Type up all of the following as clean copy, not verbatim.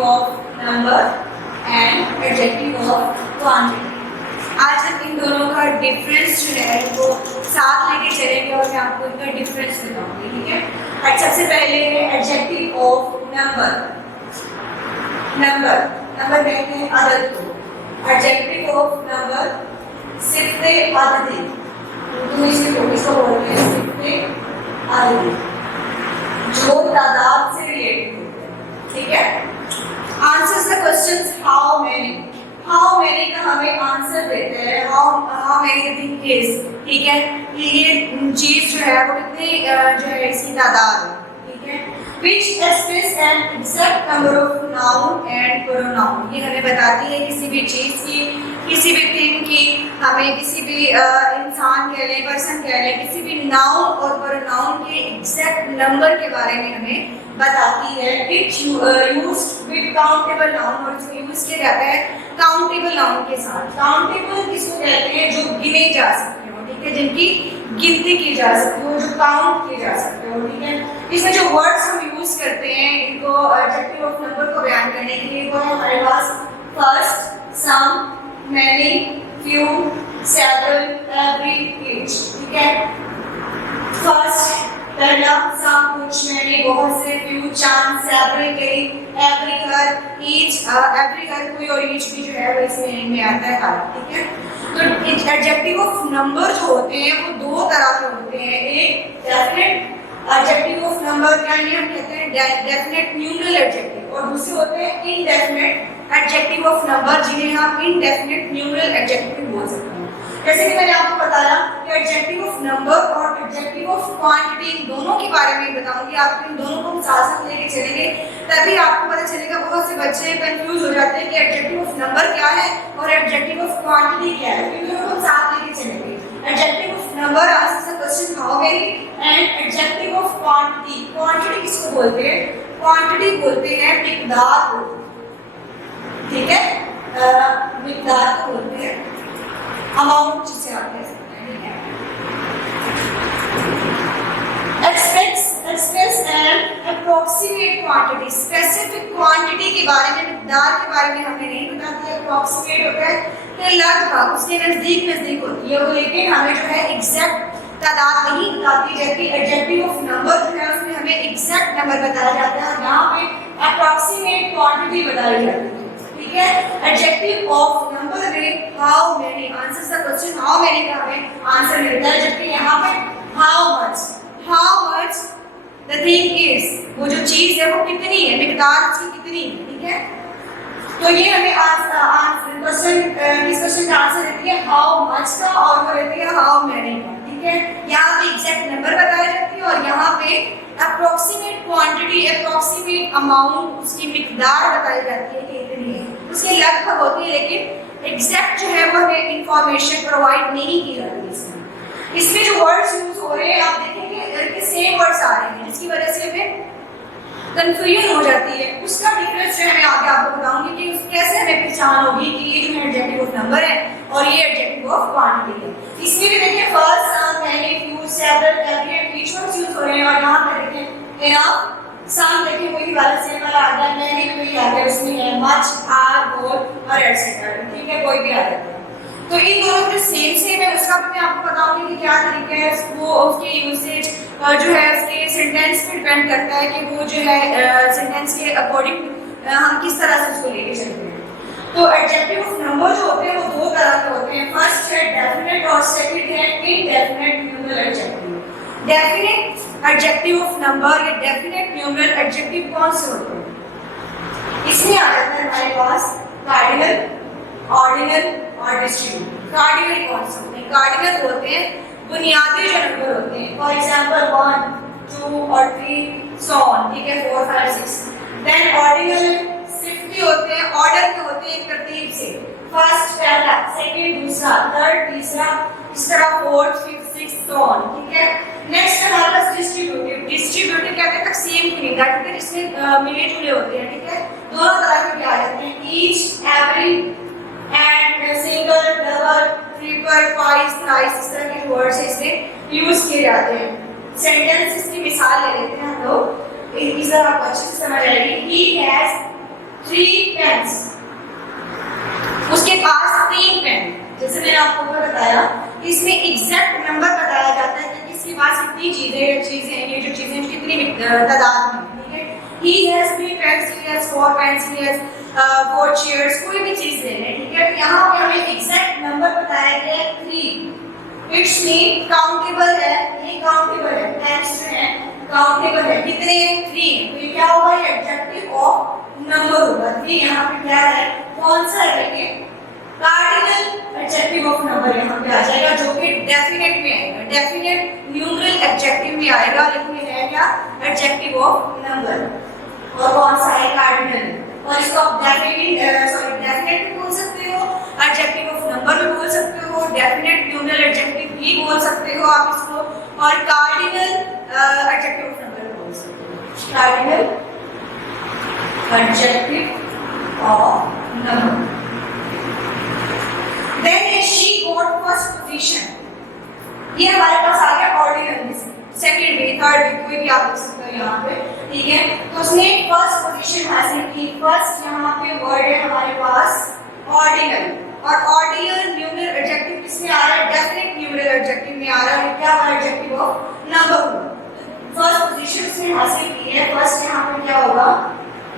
Adjective of number and adjective of quantity. आज हम इन दोनों का डिफरेंस जो है वो साथ लेके चलेंगे और मैं आपको इनका डिफरेंस बताऊंगी, ठीक है। अच्छा, सबसे पहले adjective of number. Number number कहते हैं अदद को। एडजेक्टिव ऑफ नंबर सिफ्ते अददी, तो इसको बोलते हैं सिफ्ते अददी, जो तादाद से रिलेटेड होते हैं, ठीक है। Answers the questions how many. How many का हमें आंसर देते हैं हाउ मेनी थिंग इज, ठीक है। ये चीज जो है वो कितनी जो है इसकी तादाद है, ठीक है। Which express an exact number of noun and pronoun, ये हमें बताती है किसी भी चीज की, किसी भी थिंग की, हमें किसी भी इंसान कह लें, पर्सन कह लें, किसी भी नाउन और प्रोनाउन के एग्जैक्ट नंबर के बारे में हमें बताती है। Which used with countable noun, और इसको यूज किया जाता है काउंटेबल नाउन के साथ। काउंटेबल किसको कहते हैं? जो गिने जा सकते हो, ठीक है, जिनकी गिनती की जा सकती हो, जो काउंट किए जा सकते हो, ठीक है। इसमें जो वर्ड्स हम यूज करते हैं इनको एडजेक्टिव ऑफ नंबर को बयान करने के लिए, वो है हमारे पास first, some, many, few, several, every, each, ठीक है। फर्स्ट पहला, सम कुछ, मैनी बहुत से, फ्यू चांद, सेवरल कई, एवरी हर, ईच एवरी हर कोई, और ईच भी जो है वो इसमें आता है हर, ठीक है। तो एडजेक्टिव ऑफ नंबर जो होते हैं वो दो तरह के होते हैं। एक डेफिनेट एडजेक्टिव ऑफ नंबर, यानी हम कहते हैं डेफिनेट न्यूमरल एडजेक्टिव, और दूसरे होते हैं इनडेफिनेट एडजेक्टिव ऑफ नंबर, जिन्हें हम इनडेफिनेट न्यूमरल एडजेक्टिव बोल सकते हैं। जैसे कि मैंने आपको बताया कि एडजेक्टिव ऑफ नंबर और एडजेक्टिव ऑफ क्वांटिटी, इन दोनों के बारे में बताऊंगी। आप इन दोनों को साथ साथ लेके चलेंगे, तभी आपको पता चलेगा। बहुत से बच्चे कंफ्यूज हो जाते हैं कि एडजेक्टिव ऑफ नंबर क्या है और एडजेक्टिव ऑफ क्वांटिटी क्या है। इन दोनों को साथ लेके चलेंगे। Adjective of number answers the question how many, and adjective of quantity, quantity किसको बोलते हैं? क्वांटिटी बोलते हैं मिकदार को, ठीक है। मिकदार को बोलते हैं, अमाउंट जिसे आप कह सकते हैं, ठीक है। Express and approximate quantity, specific quantity के बारे में, मिकदार के बारे में हमें नहीं बताती है। अप्रोक्सीमेट होता है कि लगभग उसके नजदीक होती है वो, लेकिन हमें जो है एग्जैक्ट तादाद नहीं बताती। जबकि एडजेक्टिव ऑफ नंबर जो है उसमें हमें एग्जैक्ट नंबर बताया जाता है, यहाँ पे अप्रोक्सीमेट क्वांटिटी बताई जाती है, ठीक है। एडजेक्टिव ऑफ नंबर में how many answers the question how many का हमें आंसर मिलता है, जबकि यहाँ पे how much the thing is, वो जो चीज है वो कितनी है, मिकदार उसकी कितनी है, ठीक है। तो ये हमें क्वेश्चन का आंसर देती है हाउ मच का, और वो रहती है हाउ मेनी का, ठीक है। यहाँ पे एग्जैक्ट नंबर बताई जाती है और यहाँ पे अप्रोक्सीमेट क्वांटिटी, अप्रोक्सीमेट अमाउंट, उसकी मिकदार बताई जाती है कि इतनी है, उसके लगभग होती है, लेकिन एग्जैक्ट जो है वो हमें इंफॉर्मेशन प्रोवाइड नहीं की जाती है। इसमें जो वर्ड्स यूज हो रहे हैं आप देखेंगे कि सेम वर्ड्स आ रहे हैं, जिसकी वजह से हमें कंफ्यूजन हो जाती है। उसका डिफरेंस जो है मैं आगे आपको बताऊंगी कि कैसे हमें पहचान होगी कि ये जो है एडजेक्टिव ऑफ नंबर है और ये एडजेक्टिव ऑफ क्वांटिटी है। इसमें भी देखिए first, some, many, few, several, every, each words use हो रहे हैं, और यहाँ पे देखिए इनफ, सम देखिए वही वाला सेम वाला आ गया, मैनी भी वही आ गया, उसमें है मच, आर, बोथ और एटसेट्रा, ठीक है, कोई भी आ जाता है। तो इन दोनों के सेम है, उसका भी मैं आपको बताऊंगी कि क्या तरीका है, वो उसके यूसेज जो है उसके सेंटेंस पे डिपेंड करता है कि वो जो है सेंटेंस के अकॉर्डिंग हम किस तरह से उसको लेके चलते हैं। तो एडजेक्टिव ऑफ नंबर जो होते हैं वो दो तरह के होते हैं। फर्स्ट है डेफिनेट और सेकंड है indefinite numeral adjective. Definite adjective of number या डेफिनेट न्यूमरल एडजेक्टिव कौन से होते हैं? इसमें आ जाता है हमारे पास कार्डिनल, ऑर्डिनल और डिस्ट्रीब्यूट। कार्डिनल कौन से होते हैं? कार्डिनल होते हैं बुनियादी जो नंबर होते हैं, फॉर एग्जांपल 1, 2 और 3 सो ऑन, ठीक है, 4, 5, 6। देन ऑर्डिनल सिफ्ट होते हैं, ऑर्डर में होते हैं तरतीब से, फर्स्ट पहला, सेकंड दूसरा, थर्ड तीसरा, इस तरह fourth, fifth, sixth so on, ठीक है। नेक्स्ट हमारे पास डिस्ट्रीब्यूटिव। डिस्ट्रीब्यूटिव कहते हैं तकसीम की निगाह, ठीक है, जिसमें मिले जुले होते हैं, ठीक है। दोनों तरह के भी आ जाते हैं, each, every and single, double, triple, twice, thrice, इस तरह के वर्ड्स इसमें यूज किए जाते हैं। सेंटेंस की मिसाल ले लेते हैं हम लोग, इस तरह आपको अच्छे से समझ आएगी। He has 3 पेन्स, उसके पास 3 पेन। जैसे मैंने आपको बताया इसमें एग्जैक्ट नंबर बताया जाता है कि किसके पास कितनी चीजें ये जो चीजें कितनी तादाद में, ठीक है। He has 3 pens, he has 4 pens, he has 4 chairs, कोई भी चीज ले लें, ठीक है। यहाँ पे हमें एग्जैक्ट नंबर बताया गया है 3। इट्स मीन काउंटेबल है, ये काउंटेबल है, पेन्स जो है काउंटेबल है, कितने 3। तो ये क्या होगा, ये एडजेक्टिव ऑफ नंबर होगा। 3 यहाँ पे क्या है, कौन सा है, कार्डिनल एडजेक्टिव ऑफ नंबर यहाँ पे आ जाएगा, जो कि डेफिनेट में आएगा, डेफिनेट न्यूमरल एडजेक्टिव में आएगा, लेकिन ये है क्या, एडजेक्टिव ऑफ नंबर। और कौन सा है, कार्डिनल। और इसको आप डेफिनेट भी बोल सकते हो, एडजेक्टिव ऑफ नंबर भी बोल सकते हो, डेफिनेट न्यूमरल एडजेक्टिव भी बोल सकते हो आप इसको, और कार्डिनल एडजेक्टिव ऑफ नंबर बोल सकते हो, cardinal adjective of number. Then she got first position. ये हमारे पास आ गया ऑर्डिनल में से, सेकंड में, थर्ड में, कोई भी आप लिख सकते हो यहाँ पे, ठीक है। तो उसने फर्स्ट पोजीशन हासिल की। फर्स्ट यहाँ पे वर्ड है हमारे पास ऑर्डिनल, और ऑर्डिनल न्यूमरल एडजेक्टिव किसमें आ रहा है, डेफिनेट न्यूमरल एडजेक्टिव में आ रहा है, क्या हमारा adjective of number. First position उसने हासिल की है। फर्स्ट यहाँ पे क्या होगा,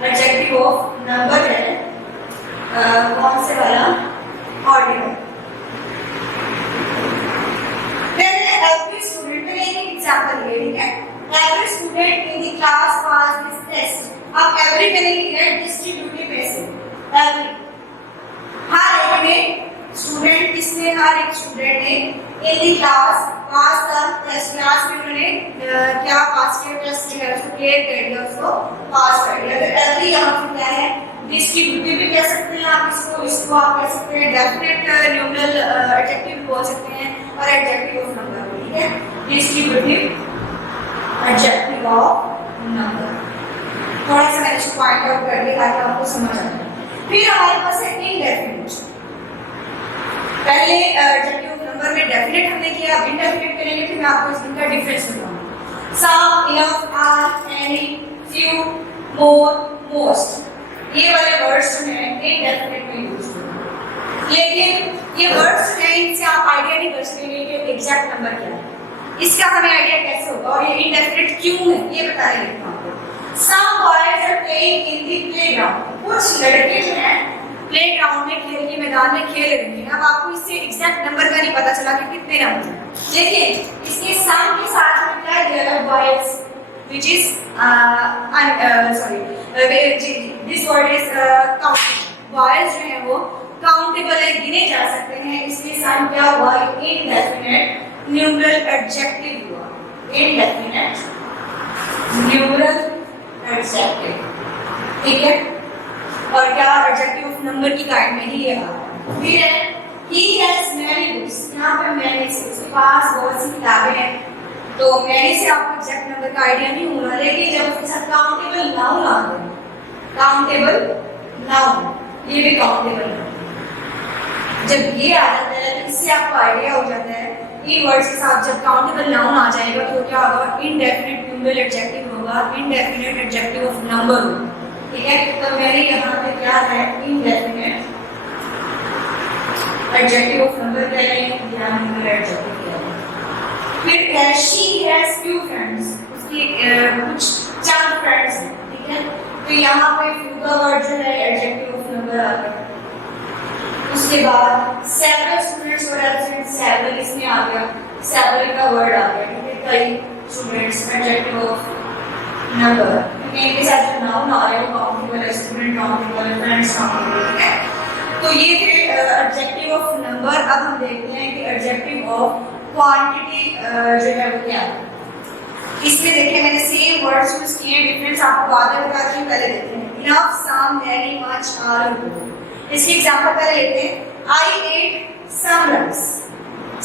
एडजेक्टिव ऑफ नंबर है, कौन से वाला, ऑर्डिनल। Every student, मैंने एक एग्जांपल लिया, ठीक है। Every student in the class passed this test. अब every मैंने लिया है डिस्ट्रीब्यूटिव में से, every, हर एक ने, स्टूडेंट किसने, हर एक स्टूडेंट ने in the class pass the test, class में उन्होंने क्या पास किया, टेस्ट जो है उसको क्लियर कर दिया, उसको पास कर दिया। तो every यहाँ पे क्या है, डिस्ट्रीब्यूटिव भी कह सकते हैं आप इसको आप कह सकते हैं डेफिनेट न्यूमरल एडजेक्टिव बोल सकते हैं, और एडजेक्टिव ऑफ नंबर, ठीक है। डिस्ट्रीब्यूटिव एडजेक्टिव ऑफ नंबर, थोड़ा सा मैंने इसको पॉइंट आउट कर दिया ताकि आपको समझ आ जाए। फिर हमारे पास है इनडेफिनिट। पहले एडजेक्टिव ऑफ नंबर में डेफिनेट हमने किया, अब इनडेफिनिट करेंगे, फिर मैं आपको इनका डिफरेंस बताऊंगा। Some, enough, are, any, few, more, most, ये वाले वर्ड्स जो हैं इनडेफिनेट में यूज होते हैं, लेकिन ये वर्ड्स जो हैं इनसे आप आइडिया नहीं कर सकेंगे कि एग्जैक्ट नंबर क्या है, इसका हमें आइडिया कैसे होगा, और ये इनडेफिनेट क्यों है ये बताएंगे आपको। Some boys are playing in the playground, कुछ लड़के जो हैं प्लेग्राउंड में, खेल के मैदान में खेल रहे हैं। अब आपको इससे एग्जैक्ट नंबर का नहीं पता चला कि कितने नंबर हैं, लेकिन इसके सम के साथ में क्या दिया है, boys, which is this word is countable. Vowels जो है वो countable है, गिने जा सकते हैं, इसलिए साइन क्या हुआ, indefinite numeral adjective हुआ, indefinite numeral adjective, ठीक है। और क्या, adjective of number की काइंड में ही ये आ रहा है। फिर है he has many books, यहाँ पे many से उसके पास बहुत सी किताबें हैं, तो मैंने से आपको एग्जैक्ट नंबर का आइडिया नहीं होगा, लेकिन जब उसके साथ काउंटेबल नाउन आ गए, काउंटेबल नाउन, ये भी काउंटेबल नाउन, जब ये आ जाता है तो इससे आपको आइडिया हो जाता है इन वर्ड्स के साथ जब काउंटेबल नाउन आ जाएगा तो क्या होगा, इनडेफिनिट न्यूमरल एडजेक्टिव होगा, इनडेफिनिट एडजेक्टिव ऑफ नंबर होगा, ठीक है। तो मेरे यहाँ पे क्या है, इनडेफिनिट एडजेक्टिव ऑफ नंबर क्या है, या न्यूमरल एडजेक्टिव। फिर she has few friends, उसकी कुछ चंद फ्रेंड्स हैं, ठीक है। तो यहाँ पे few का वर्ड जो है एडजेक्टिव ऑफ नंबर आ गया। उसके बाद several students were absent, several इसमें आ गया, several का वर्ड आ गया, ठीक है। कई स्टूडेंट्स, एडजेक्टिव ऑफ नंबर, इनके साथ जो नाउन आ रहे हो काउंटेबल है, स्टूडेंट काउंटेबल है, फ्रेंड्स काउंटेबल, ठीक है। तो ये थे एडजेक्टिव ऑफ नंबर। अब हम देखते हैं कि एडजेक्टिव ऑफ क्वांटिटी जो है वो क्या है। इसमें देखिए मैंने सेम वर्ड्स यूज किए हैं, डिफरेंस आपको बाद में बताती हूँ, पहले देखते हैं। Enough, some, very, much, all, इसकी एग्जांपल पहले लेते हैं। I ate some rice,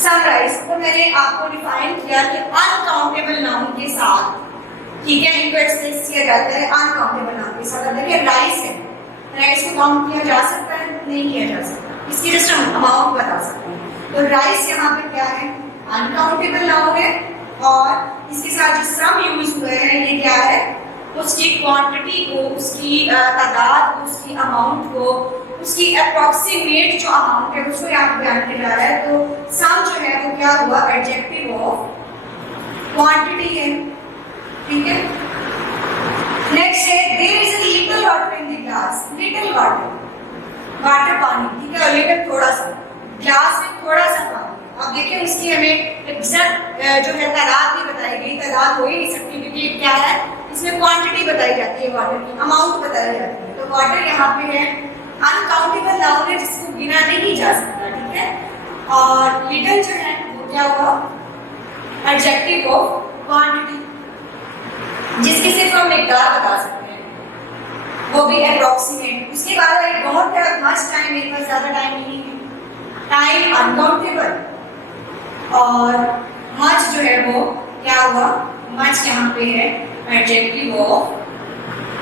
some rice को मैंने आपको डिफाइन किया कि अनकाउंटेबल नाउन के साथ, ठीक है, इनको एक्सप्रेस किया जाता है अनकाउंटेबल नाउन के साथ। देखिए राइस है, राइस को काउंट किया जा सकता है, नहीं किया जा सकता, इसकी जस्ट हम अमाउंट बता सकते हैं। तो राइस यहाँ पे क्या है, अनकाउंटेबल नाउन है, और इसके साथ जो सम यूज हुए हैं ये क्या है, उसकी क्वांटिटी को, उसकी तादाद को, उसकी अमाउंट को, उसकी अप्रॉक्सीमेट जो अमाउंट है उसको यहाँ पे बयान किया जा रहा है। तो सम जो है वो क्या हुआ, एडजेक्टिव ऑफ क्वांटिटी है, ठीक है। नेक्स्ट है there is a little water in the glass, little water, water पानी, ठीक है, और लिटिल थोड़ा सा, ग्लास में थोड़ा सा पानी। अब देखिए उसकी हमें एग्जैक्ट जो है तादाद भी बताई गई, तादाद हो ही नहीं सकती क्योंकि क्या है इसमें क्वांटिटी बताई जाती है, वाटर की अमाउंट बताई जाती है। तो वाटर यहाँ पे है अनकाउंटेबल नाउन है जिसको गिना नहीं जा सकता, ठीक है। और लिटिल जो है वो क्या हुआ, एडजेक्टिव ऑफ क्वांटिटी, जिसकी सिर्फ हम मिकदार बता सकते हैं, वो भी अप्रॉक्सीमेट। उसके बाद I don't have much time, मेरे पास ज्यादा टाइम नहीं है, टाइम अनकाउंटेबल। और मच जो है वो क्या हुआ, मच यहाँ पे है adjective of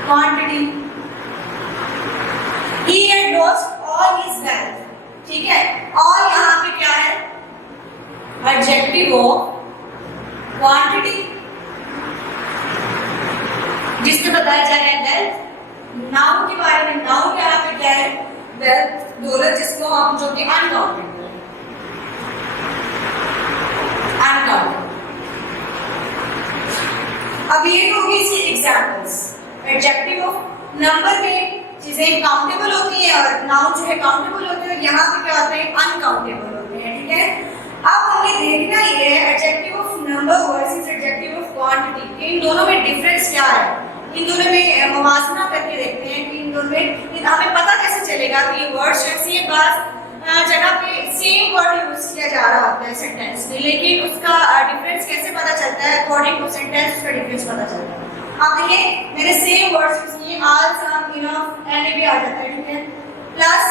quantity. He had lost all his wealth, ठीक है। और यहाँ पे क्या है, एडजेक्टिव ऑफ क्वांटिटी, जिससे बताया जा रहा है वेल्थ। नाउन के बारे में, नाउन यहाँ पे क्या है, वेल्थ, दौलत, जिसको हम जो कि अनकाउंटेबल, अनकाउंटेबल। अब ये होगी इसकी एग्जांपल्स। एडजेक्टिव ऑफ नंबर में चीजें काउंटेबल होती है और नाउन जो है काउंटेबल होते हैं, यहाँ पे क्या होते हैं, अनकाउंटेबल होते हैं, ठीक है। अब हमें देखना ये है adjective of number versus adjective of quantity, इन दोनों में डिफरेंस क्या है, इन दोनों में मुवाजना करके देखते हैं कि इन दोनों में हमें पता कैसे चलेगा कि ये वर्ड सेम बात जगह पे सेम वर्ड यूज किया जा रहा होता है सेंटेंस में, लेकिन उसका डिफरेंस कैसे पता चलता है, अकॉर्डिंग टू सेंटेंस उसका डिफरेंस पता चलता है। अब देखिए मैंने सेम वर्ड्स यूज किए, ऑल, सम, इनफ, एनी भी आ जाता है, ठीक है, प्लस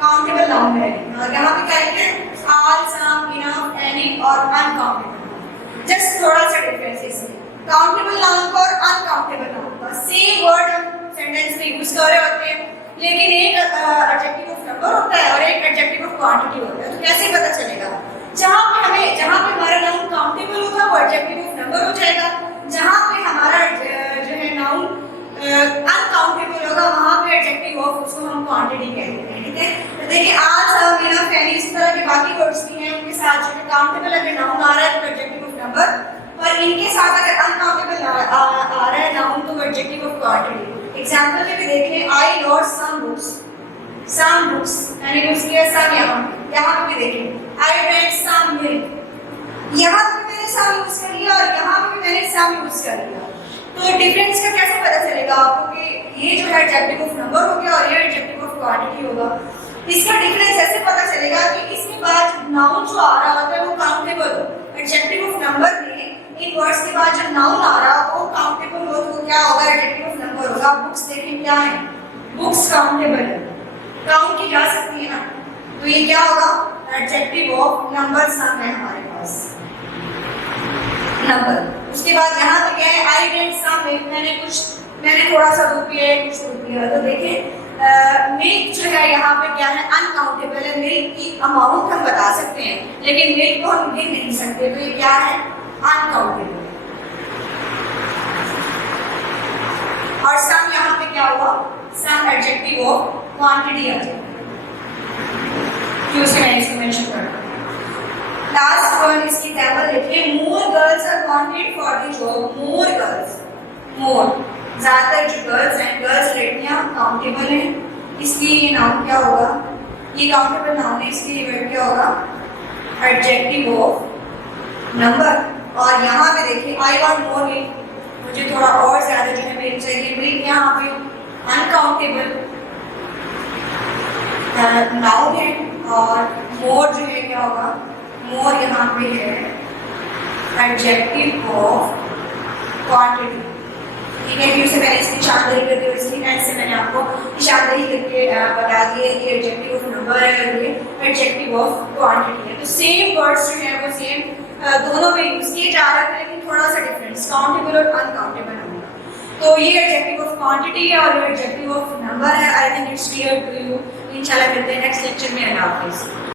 काउंटेबल नाउन है, और यहाँ पे क्या लिखे, ऑल, सम, इनफ, एनी और अनकाउंटेबल। जस्ट थोड़ा सा डिफरेंस है इसमें, काउंटेबल नाउन का और अनकाउंटेबल नाउन का सेम वर्ड हम सेंटेंस में यूज कर रहे होते हैं, लेकिन एक एडजेक्टिव ऑफ नंबर होता है और एक एडजेक्टिव ऑफ क्वांटिटी होता है। तो कैसे पता चलेगा, जहाँ पे हमारा नाउन काउंटेबल होगा वो एडजेक्टिव ऑफ नंबर हो जाएगा, जहाँ पे हमारा जो है नाउन अनकाउंटेबल होगा वहाँ पे एडजेक्टिव ऑफ उसको हम क्वांटिटी कहते हैं, ठीक है। तो देखिए ऑल, सम, इनफ, एनी, इस तरह के बाकी वर्ड्स भी हैं, उनके साथ जो है काउंटेबल अगर नाउन आ रहा है तो एडजेक्टिव ऑफ नंबर, और इनके साथ अगर अनकाउंटेबल आ रहा है नाउन तो एडजेक्टिव ऑफ क्वांटिटी। एग्जांपल में भी देखें, I lost some books, some books मैंने यूज किया सम, यहाँ पे भी देखें आई ड्रैंक सम मिल्क, यहाँ पे मैंने सम यूज कर लिया और यहाँ पे भी मैंने सम यूज कर लिया। तो डिफरेंस का कैसे पता चलेगा आपको कि ये जो है एडजेक्टिव ऑफ नंबर हो गया और ये एडजेक्टिव ऑफ क्वांटिटी होगा। इसका डिफरेंस ऐसे पता चलेगा कि इसके बाद नाउन जो आ रहा होता है वो काउंटेबल हो, एडजेक्टिव ऑफ नंबर में इन वर्ड्स के बाद जब नाउन आ रहा हो वो काउंटेबल हो तो क्या होगा, एडजेक्टिव ऑफ नंबर होगा। बुक्स देखें क्या है, बुक्स काउंटेबल है, काउंट की जा सकती है ना, तो ये क्या होगा, एडजेक्टिव ऑफ नंबर, सम है हमारे पास नंबर। उसके बाद यहाँ पे क्या है, आई ड्रैंक सम मिल्क, मैंने थोड़ा सा दूध पिया, कुछ दूध पिया। तो देखिए मिल्क जो है यहाँ पे क्या है, अनकाउंटेबल है, मिल्क की अमाउंट हम बता सकते हैं लेकिन मिल्क को हम गिन नहीं सकते, तो ये क्या है, अनकाउंटेबल। और सम यहाँ पे क्या हुआ, सम एडजेक्टिव ऑफ क्वांटिटी आ जाएगा, क्यों से मैंने इसको मेंशन करा। लास्ट वन इसकी टेबल देखिए, more girls are wanted for the job, more girls, more ज्यादातर जो गर्ल्स हैं, गर्ल्स लड़कियां काउंटेबल हैं, इसलिए ये नाउन क्या होगा, ये काउंटेबल नाउन है, इसलिए ये वर्ड क्या होगा, एडजेक्टिव ऑफ नंबर। और यहाँ पे देखिए आई वांट मोर मिल्क, मुझे थोड़ा और ज्यादा जो है मिल्क चाहिए, मिल्क यहाँ पे अनकाउंटेबल नाउन है, और मोर जो है क्या होगा, मोर यहाँ पे है एडजेक्टिव ऑफ क्वांटिटी, ठीक है। फिर से मैंने इसकी निशानदेही करके और इसकी एंड से मैंने आपको निशानदेही करके बता दिया कि एडजेक्टिव ऑफ नंबर है और ये एडजेक्टिव ऑफ क्वांटिटी है। तो सेम वर्ड्स जो है वो सेम दोनों में यूज किए जा रहे हैं, लेकिन थोड़ा सा डिफरेंस काउंटेबल और अनकाउंटेबल होगा। तो ये एडजेक्टिव ऑफ क्वांटिटी है और ये एडजेक्टिव ऑफ नंबर है। I think it's clear to you. इंशाल्लाह मिलते हैं नेक्स्ट लेक्चर में। अल्लाह हाफिज़।